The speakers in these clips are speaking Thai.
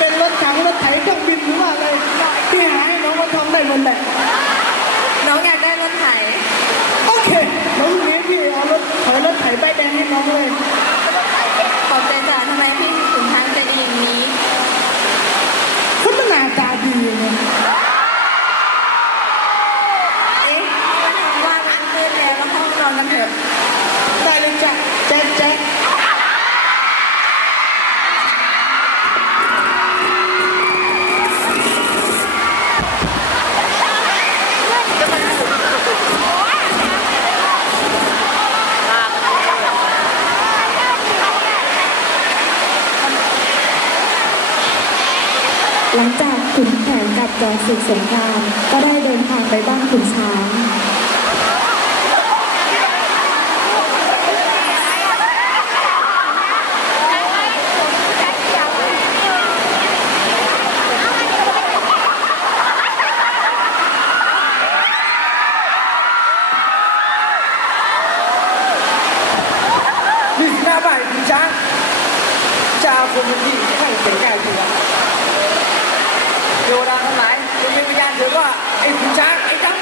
ว่าจะเป็นรถถังรถไถเครื่องบินหรือว่าอะไรที่หาให้น้องมาทำได้หมดแหละน้องอยากได้รถไถโอเคน้องนี้พี่เอารถถอยรถไถใบแดงให้น้องเลยขอบใจจ้ะทำไมพี่ถึงทางใจดีอย่างนี้คุณมันหน้าตาดีไงเอ๊ะมันท้องว่างมันมืดแล้วเราเข้าห้องนอนกันเถอะได้เลยจ้ะแจ๊คแจ๊ค หลังจากขุนแผนกับจอศึกสงครามก็ได้เดินทางไปบ้านขุนช้าง นี่หน้าบ้านคุณช้างจะเอาคนที่ข้างเสียงแก่ตัวโยดาทั้งหลายจะมีวิญญาณถือว่าไอ้คุณช้างไอ้จัง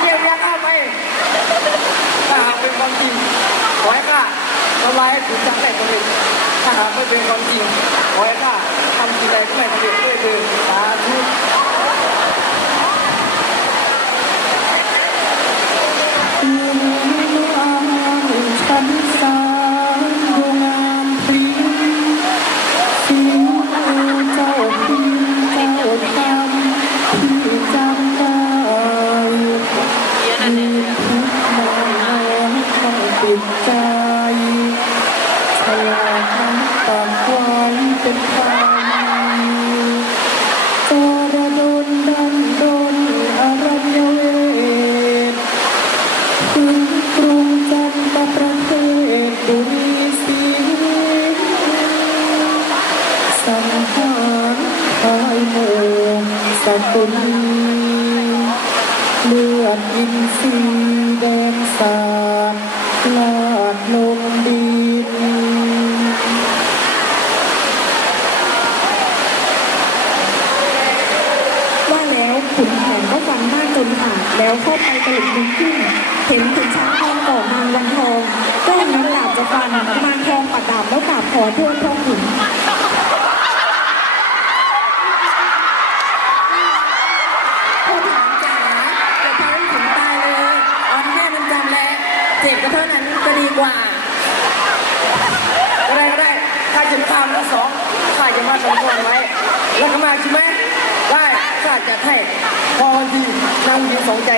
เรียกวิญญาณข้าไปถ้าหากเป็นความจริงขอให้ข้าทำลายให้คุณช้างได้สำเร็จถ้าหากไม่เป็นความจริงขอให้ข้าทำสิ่งใดก็ไม่สำเร็จด้วยเถิดสาธุ ดอินทรีย์แดงสาดลาดลงดินว่าแล้วขุนแผนก็ฟันบ้าจนขาดแล้วเข้าไปตะลุกดึงขึ้น เห็นขุนช้างทองก่อนางวันทองก็นั้นดาบจะฟันนางทองปัดดาบแล้วกราบขอโทษพ่อขุน ผู้ถามจ๋าอย่าพาให้ถึงตายเลยออนแค่มันจำแล้วเจ็บก็เท่านั้นก็ ดีกว่าก็ได้ก็ได้ถ้าจะตามละสองข้าจะมาสมควรไว้แล้วก็มาใช่ไหมได้ข้าจะให้พอดีนั่งยิงสองใจ